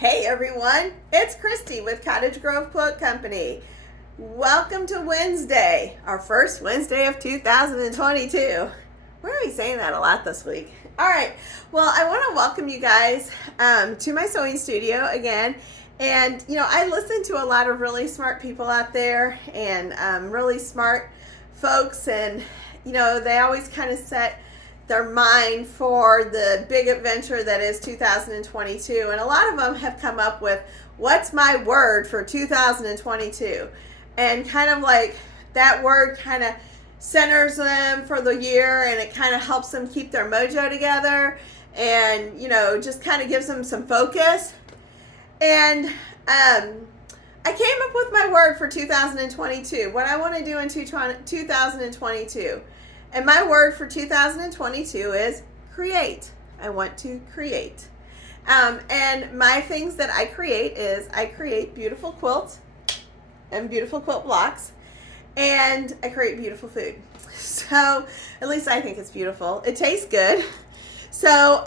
Hey everyone, it's Christy with Cottage Grove Quilt Company. Welcome to Wednesday, our first Wednesday of 2022. We're going to be saying that a lot this week. All right, well, I want to welcome you guys to my sewing studio again. And, I listen to a lot of really smart people out there and really smart folks. And, they always kind of set their mind for the big adventure that is 2022. And a lot of them have come up with, what's my word for 2022? And kind of like that word kind of centers them for the year, and it kind of helps them keep their mojo together, and just kind of gives them some focus. And I came up with my word for 2022, what I want to do in 2022. And my word for 2022 is create. I want to create. And my things that I create is I create beautiful quilts and beautiful quilt blocks, and I create beautiful food. So at least I think it's beautiful. It tastes good. So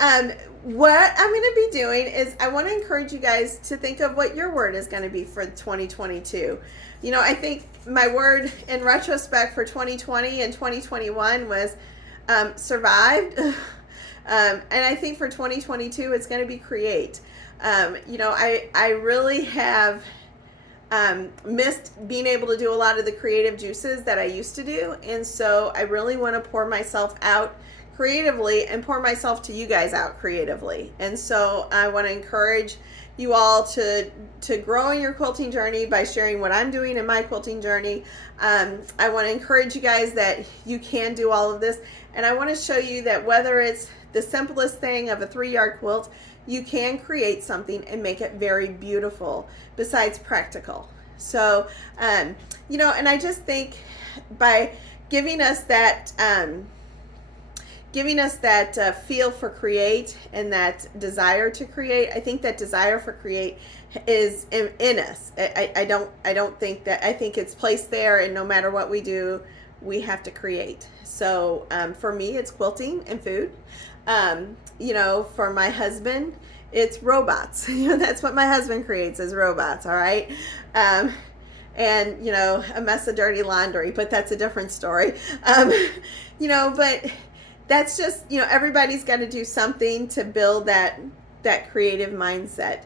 what I'm going to be doing is I want to encourage you guys to think of what your word is going to be for 2022. I think my word in retrospect for 2020 and 2021 was survived. And I think for 2022 it's going to be create. I really have missed being able to do a lot of the creative juices that I used to do. And so I really want to pour myself out creatively and pour myself to you guys out creatively. And so I want to encourage you all to grow in your quilting journey by sharing what I'm doing in my quilting journey. I want to encourage you guys that you can do all of this. And I want to show you that whether it's the simplest thing of a 3-yard quilt, you can create something and make it very beautiful besides practical. So, and I just think by giving us that feel for create and that desire to create, I think that desire for create is in us. I don't think that, I think it's placed there, and no matter what we do, we have to create. So for me, it's quilting and food. For my husband, it's robots. That's what my husband creates, is robots. All right. And a mess of dirty laundry, but that's a different story. But that's just, everybody's got to do something to build that creative mindset.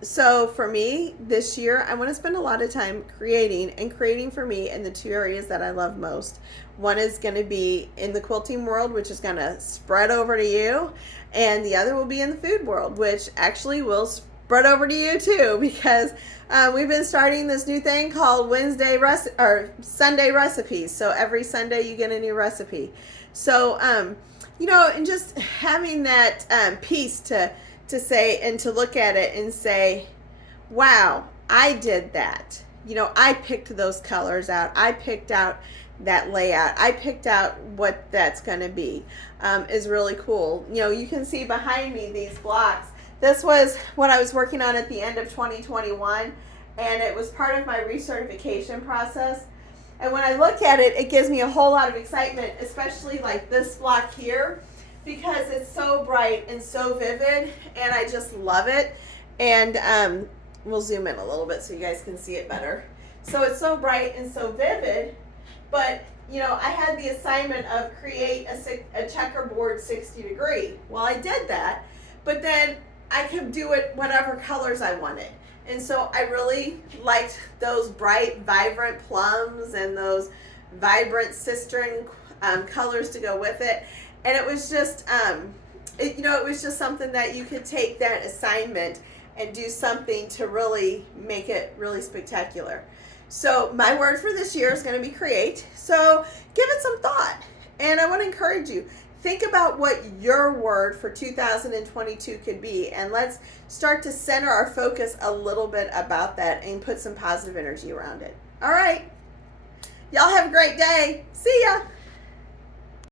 So for me this year, I want to spend a lot of time creating for me in the 2 areas that I love most. One is going to be in the quilting world, which is going to spread over to you. And the other will be in the food world, which actually will spread over to you too, because we've been starting this new thing called Sunday recipes. So every Sunday you get a new recipe. So, and just having that piece to say and to look at it and say, wow, I did that. I picked those colors out. I picked out that layout. I picked out what that's going to be, is really cool. You can see behind me these blocks. This was what I was working on at the end of 2021, and it was part of my recertification process. And when I look at it, it gives me a whole lot of excitement, especially like this block here, because it's so bright and so vivid, and I just love it. And we'll zoom in a little bit so you guys can see it better. So it's so bright and so vivid, but I had the assignment of create a checkerboard 60 degree. Well, I did that, but then I could do it whatever colors I wanted. And so I really liked those bright, vibrant plums and those vibrant sistering colors to go with it. And it was just, it was just something that you could take that assignment and do something to really make it really spectacular. So my word for this year is going to be create. So give it some thought. And I want to encourage you. Think about what your word for 2022 could be, and let's start to center our focus a little bit about that and put some positive energy around it. All right. Y'all have a great day. See ya.